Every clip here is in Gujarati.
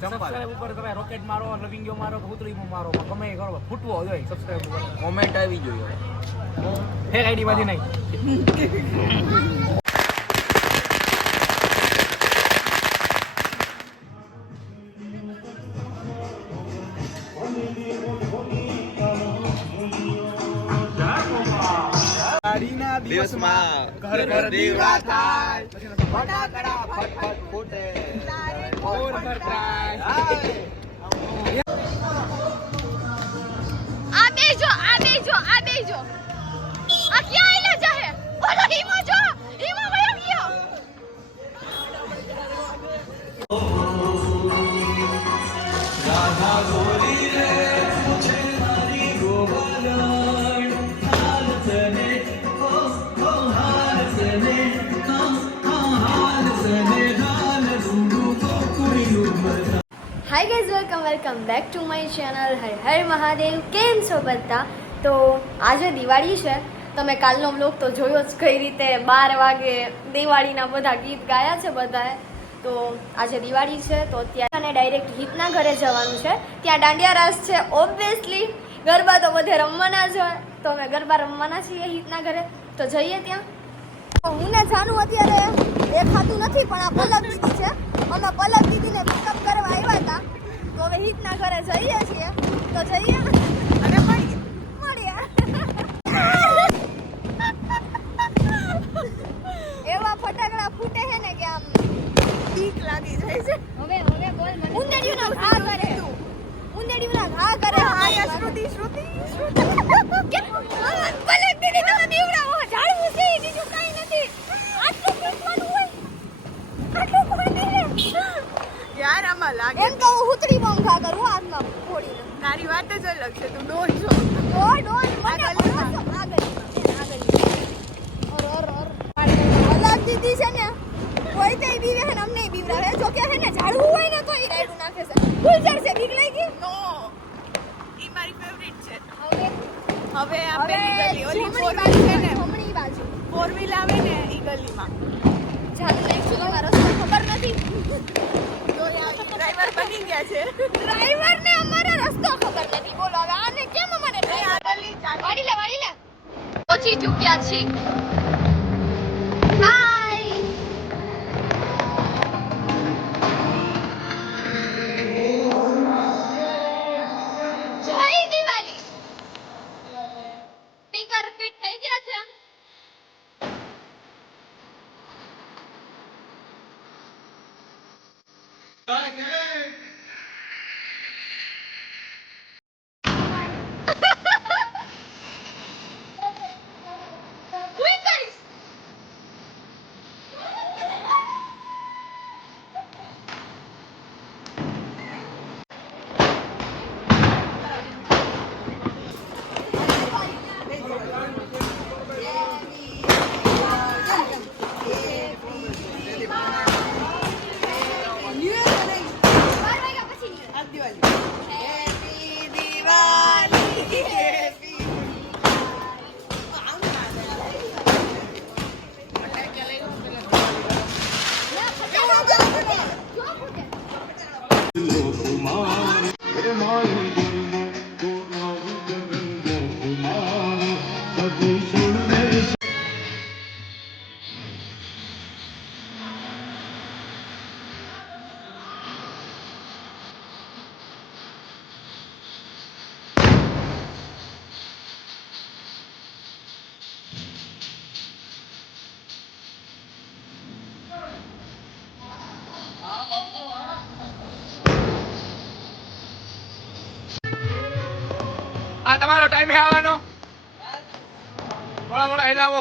સબસ્ક્રાઇબ ઉપર તમે રોકેટ મારો, લવિંગો મારો, કબૂતરી મારો, ગમે એ કરો, ફૂટવો જોઈએ સબસ્ક્રાઇબ ઉપર. કોમેન્ટ આવી જોઈએ. ફેક આઈડી માંથી નહીં. દિવસમાં ઘર ઘર દીવા થાય, ફટાકડા ફટફટ ફૂટે, ઓર ઘર થાય. આ બેજો આ ક્યાં આઈલા જાહે? ઓલો હીમો જો, હીમો વયો ગયો. રાધા ગોરી રે પૂછે મારી ગોવાલણ, હાલ સને ઓ હાલ સને હાલ સને હાલ રૂડુ કોકુરી બતા. Hi guys, welcome back to my channel. Har Har Mahadev. કેમ છો બધા? તો આજે દિવાળી છે. તમે કાલનો વ્લોગ તો જોયો જ, કઈ રીતે 12 વાગે દિવાળીના બધા ગીત ગાયા છે બધાએ. તો આજે દિવાળી છે તો અત્યારે અને ડાયરેક્ટ હિતના ઘરે જવાનું છે. ત્યાં દાંડિયા રાસ છે. ઓબ્વિયસલી ગરબા તો બધે રમવાના જ હોય, તો અમે ગરબા રમવાના છીએ હિતના ઘરે. તો જઈએ ત્યાં. હું ને જાનું અત્યારે દેખાતું નથી, પણ આ પલક દીદી છે. અમે પલક દીદીને પિકઅપ કરવા આવ્યા હતા, તો હવે હિતના ઘરે જઈએ છીએ. તો જઈએ અને મળીએ. એવા ફટાકડા ફૂટે છે ને કે આમ બીક લાગી જાય છે. હવે બોલ મને. ઉંદેડીના ઘા કરે. હા શ્રુતિ કે પલક દીદી તમે બીવડાવો. ઝાડવું છે બીજું કાઈ નથી. આટલું પીસવાનું હોય, આટલું કોઈ નહીં યાર આમાં લાગે. એમ તો હું હુતરી બોમ્બ ખા કરું હાથમાં ફોડીને. તારી વાત જ અલગ છે, તું ડોન છો. ડોન મને અલગ દીદી છે ને, કોઈ તો બીવે છે ને અમને બીવડાવે. જો કે છે ને ઝાડવું હોય ને તો ઈ રાયડું નાખે છે. ગુલજર છે, બીક લાગી. નો ઈ મારી ફેવરિટ છે. હવે હવે આ પેલી ગલી ઓલી ફોર વ્હીલ છે ને, જમણી બાજુ ફોર વ્હીલ આવે ને ઈ ગલીમાં. ચાલો એકચ્યુઅલી મારો રસ્તો ખબર નથી. તો યાર ડ્રાઈવર બની ગયા છે. ડ્રાઈવરને અમારો રસ્તો ખબર નથી. બોલો હવે આને કેમ અમારે વાડી લે પહોંચી ચૂક્યા છીએ. હાય જય દિવાળી. સ્પીકર ફિટ થઈ ગયા છે. આ તમારો ટાઈમ આવવાનો. થોડા હિલાવો.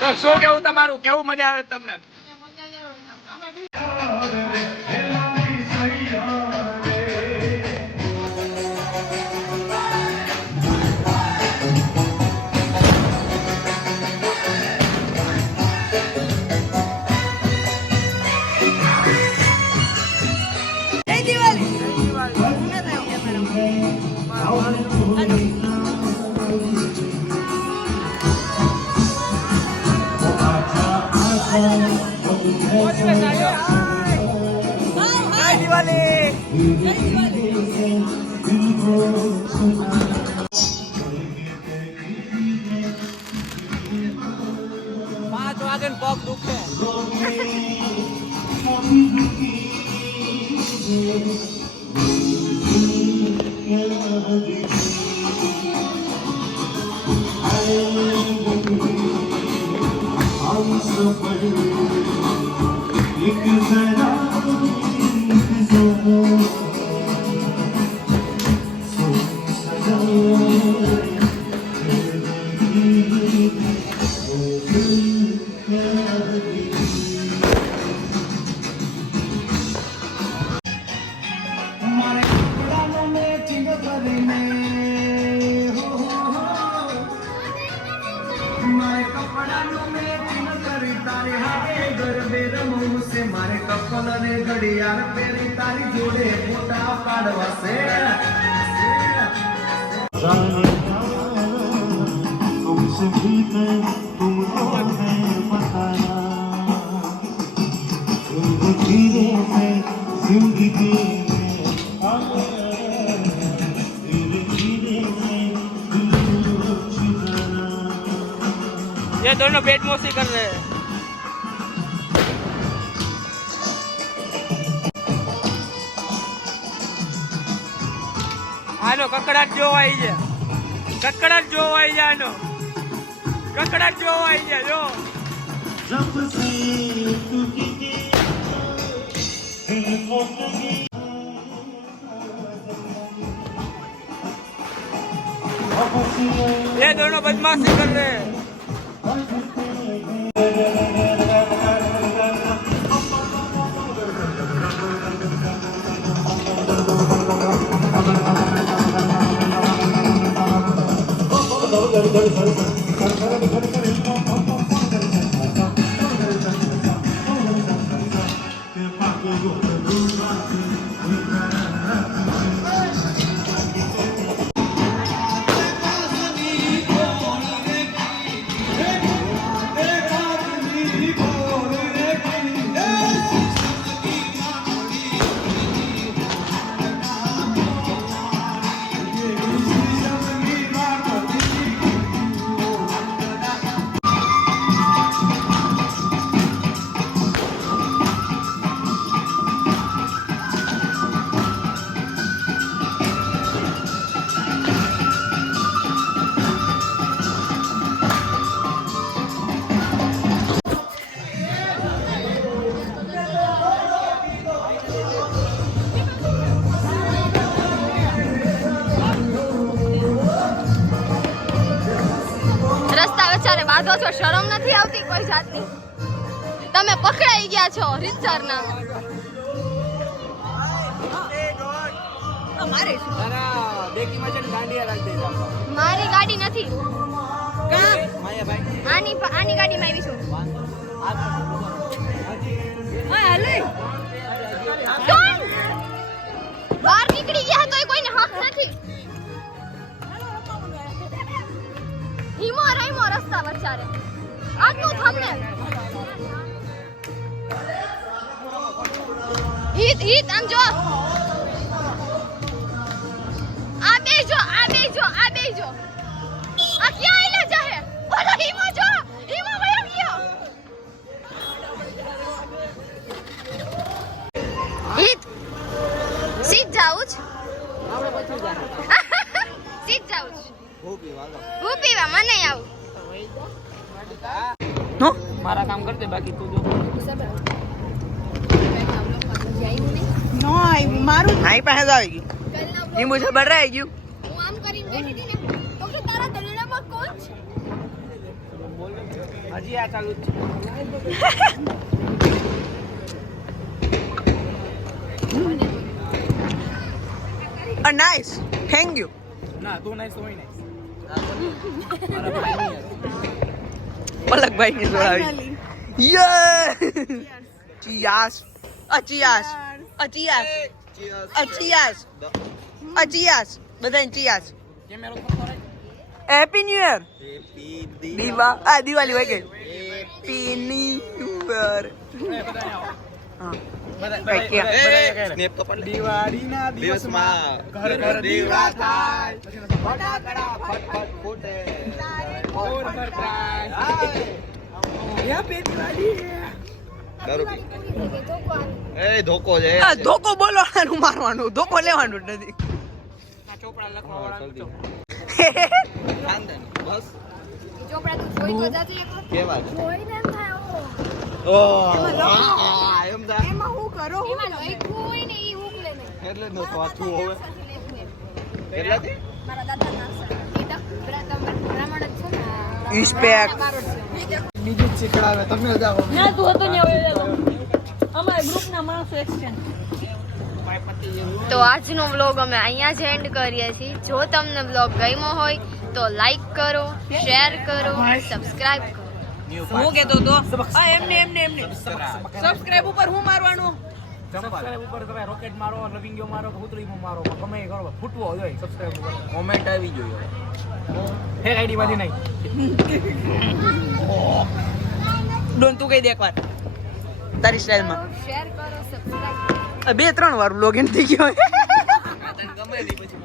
તો શું કેવું તમારું? કેવું મજા આવે તમને? પાંચ વાગે પગ દુખે. ઘડિયાળ પહેરી તારી જોડે ફોટા પાડવા છે तुमसे भी मैं तुमको मैं बताया धीरे से जिंदगी धीरे धीरे से ये दोनों पेट मोसी कर रहे हैं. આનો કકડાટ જોવા આવી છે. કકડાટ જોવા આવી છે. આનો કકડાટ જોવા આવી છે. જો जब से टूटी दिल फूटी ये दोनों बदमाशी कर रहे हैं. રસ્તા વચારે બાંધો છો, શરમ નથી આવતી કોઈ જાતની? તમે પકડાઈ ગયા છો રીતસરના. તારા બેકીમાં છે ને દાંડિયા રાખી દેજો. મારી ગાડી નથી. માયાભાઈ આની ગાડીમાં આવી છું. બહાર નીકળી ગયા તોય કોઈને હક નથી. હિમો રાઈમો રસ્તા વચારે આટલું થમને. હિત આમ જો. આ બેજો. આ ક્યાં આઈલા જાહે? ઓલો હિમો જો. હિમો વયો ગયો. હિત સીધ જાઉં છું. સીધ જાઉં છું. હું પીવા મને આવું. મારા કામ કરતે બાકી તું જો. નો આવ્યું મારું આઈ પાસે જ આવી ગઈ. લીંબુ છે બરાઈ ગયું. હું આમ કરીને બેઠી હતી ને તો કે તારા દલીલામાં કોણ છે? હજી આ ચાલુ જ છે. Nice thank you. ના તું નાઈસ તો હોય નાઈસ. મારા ભાઈ નહીં. પલકભાઈ ની જોડાવી. યે ચિયાસ અચિયાસ અચિયાસ અચિયાસ અચિયાસ બધાને ચિયાસ. કેમેરો ફરતો રહે. Happy new year. દિવાળી હોય ગઈ. Happy new year. એ બધાને આવો. હા દિવાળીના દિવસમાં ઘર ઘર દીવા થાય ફટાકડા ફટફટ ફૂટે ઓર ભરતાય હેપી દિવાળી એ ધોકો છે ધોકો બોલવાનું મારવાનું ધોકો લેવાનું નથી ચોપડા લખવા વાળા ખાનદાની બસ ચોપડા તું જોઈ તો જાતી એક વખત. કેવા છે જોઈને એમ થાય ઓ એમ દા એમાં હું કરો એમાં લખ્યું હોય ને ઈ ઉકલે નહીં. એટલે જ નો પાછું હવે કેટલાથી મારા દાદા નામ છે. એ તો બ્રાહ્મણ જ છે ને. Respect. બારોટ છે. બીજું જ શીખડાવે તમે જાઓ ના તું હતો ને અમારા ગ્રુપના માણસો એક્સચેન્જ તો આજનો વ્લોગ અમે અહીંયા જ એન્ડ કરીએ છીએ. જો તમને વ્લોગ ગમ્યો હોય તો લાઈક કરો, શેર કરો, સબસ્ક્રાઇબ કરો. હું કેતો તો એમને સબસ્ક્રાઇબ ઉપર હું મારવાનું સબસ્ક્રાઇબ ઉપર તમે રોકેટ મારો લવિંગ યુ મારો કબૂતરીમાં મારો ગમે એ કરો ફૂટવો જોઈએ સબસ્ક્રાઇબ ઉપર કોમેન્ટ આવી જોઈએ ફેક આઈડી માંથી નહીં ડોન તું કઈ દે એકવાર તારી સ્ટાઇલમાં શેર કરો, સબસ્ક્રાઇબ કરો. 2-3 વાર વ્લોગ એન્ડ થઈ ગયો ગમે નહીં પછી